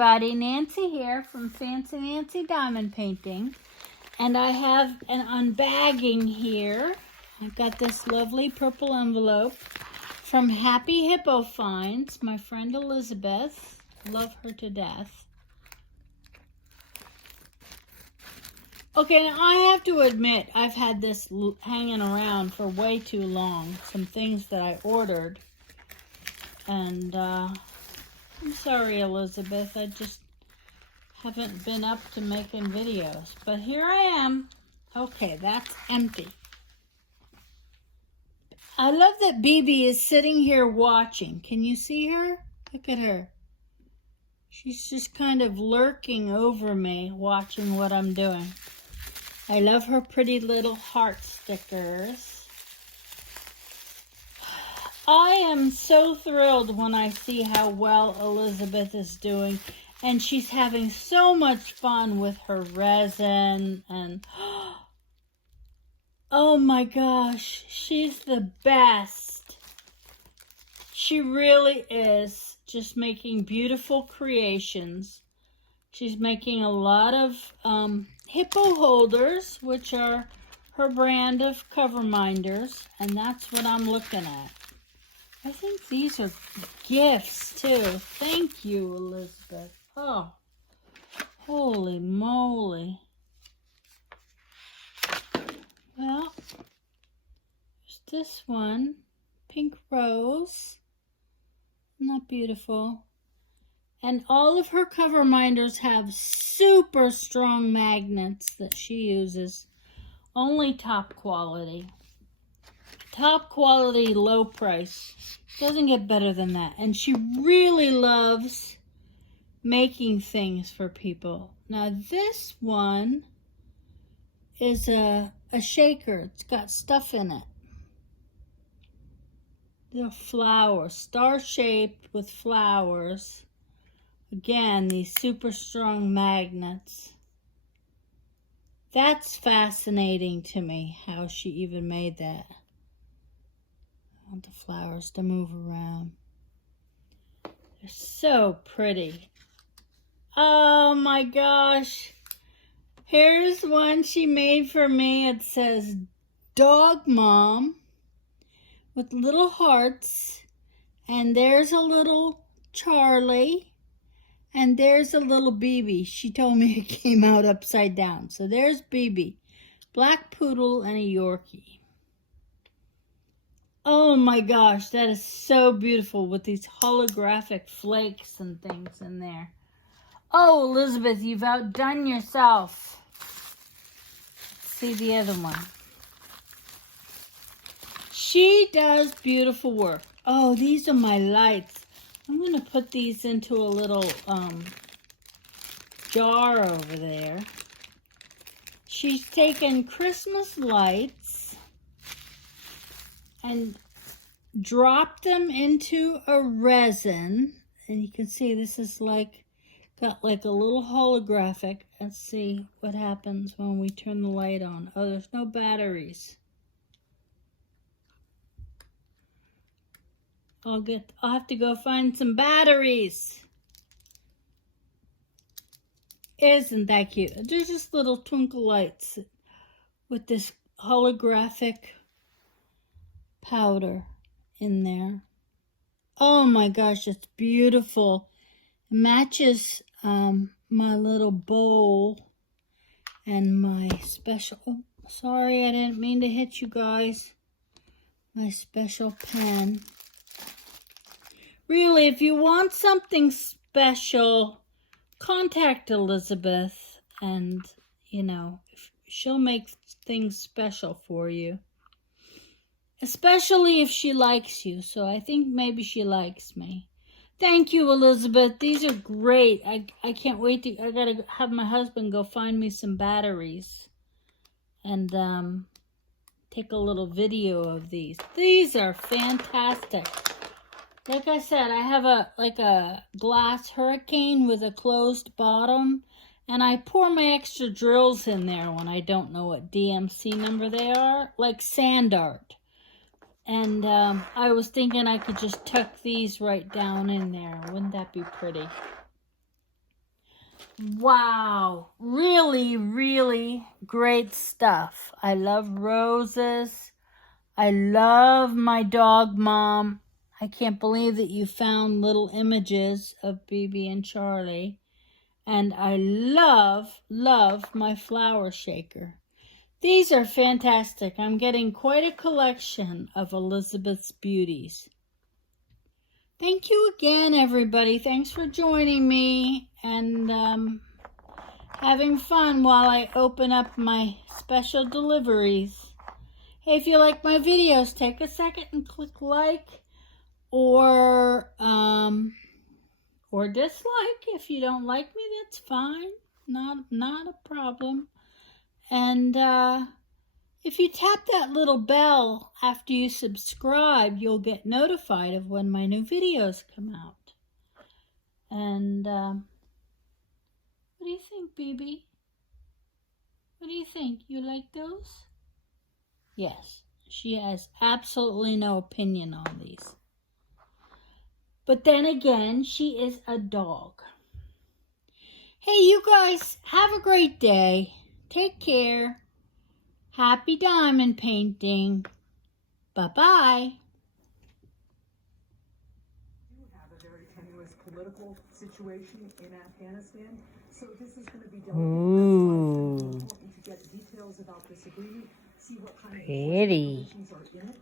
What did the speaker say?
everybody, Nancy here from Fancy Nancy Diamond Painting, and I have an unbagging here. I've got this lovely purple envelope from Happy Hippo Finds, my friend Elisabeth. Love her to death. Okay, now I have to admit, I've had this hanging around for way too long. Some things that I ordered. And I'm sorry, Elisabeth. I just haven't been up to making videos. But here I am. Okay, that's empty. I love that BB is sitting here watching. Can you see her? Look at her. She's just kind of lurking over me, watching what I'm doing. I love her pretty little heart stickers. I am so thrilled when I see how well Elisabeth is doing. And she's having so much fun with her resin. And oh my gosh, she's the best. She really is just making beautiful creations. She's making a lot of Hippo Holders, which are her brand of CoverMinders. And that's what I'm looking at. I think these are gifts, too. Thank you, Elisabeth. Oh, holy moly. Well, there's this one. Pink rose. Isn't that beautiful? And all of her CoverMinders have super strong magnets that she uses. Only top quality. Top quality, low price. Doesn't get better than that. And she really loves making things for people. Now this one is a shaker. It's got stuff in it. They're flowers, star-shaped with flowers. Again, these super strong magnets. That's fascinating to me, how she even made that. I want the flowers to move around. They're so pretty. Oh my gosh. Here's one she made for me. It says Dog Mom with little hearts. And there's a little Charlie. And there's a little BB. She told me it came out upside down. So there's BB. Black Poodle and a Yorkie. Oh my gosh, that is so beautiful with these holographic flakes and things in there. Oh, Elisabeth, you've outdone yourself. Let's see the other one. She does beautiful work. Oh, these are my lights. I'm going to put these into a little jar over there. She's taken Christmas lights and drop them into a resin. And you can see this is like, got like a little holographic. Let's see what happens when we turn the light on. Oh, there's no batteries. I'll have to go find some batteries. Isn't that cute? There's just little twinkle lights with this holographic powder in there. Oh my gosh, it's beautiful. It matches my little bowl and my special, oh, sorry, I didn't mean to hit you guys. My special pen. Really, if you want something special, contact Elisabeth and, you know, she'll make things special for you. Especially if she likes you. So I think maybe she likes me. Thank you, Elisabeth. These are great. I can't wait to, I gotta have my husband go find me some batteries. And take a little video of these. These are fantastic. Like I said, I have a glass hurricane with a closed bottom, and I pour my extra drills in there when I don't know what DMC number they are, like sand art. And I was thinking I could just tuck these right down in there. Wouldn't that be pretty? Wow, really, really great stuff. I love roses. I love my dog, Mom. I can't believe that you found little images of BB and Charlie. And I love, love my flower shaker. These are fantastic. I'm getting quite a collection of Elisabeth's beauties. Thank you again, everybody. Thanks for joining me and having fun while I open up my special deliveries. Hey, if you like my videos, take a second and click like or dislike. If you don't like me, that's fine. Not a problem. And if you tap that little bell after you subscribe, you'll get notified of when my new videos come out. And what do you think, BB? What do you think? You like those? Yes, she has absolutely no opinion on these. But then again, she is a dog. Hey, you guys, have a great day. Take care. Happy diamond painting. Bye-bye. We have a very tenuous political situation in Afghanistan, so this is going to be delicate. It's important to get details about this agreement, see what kind of Pretty. provisions are in it.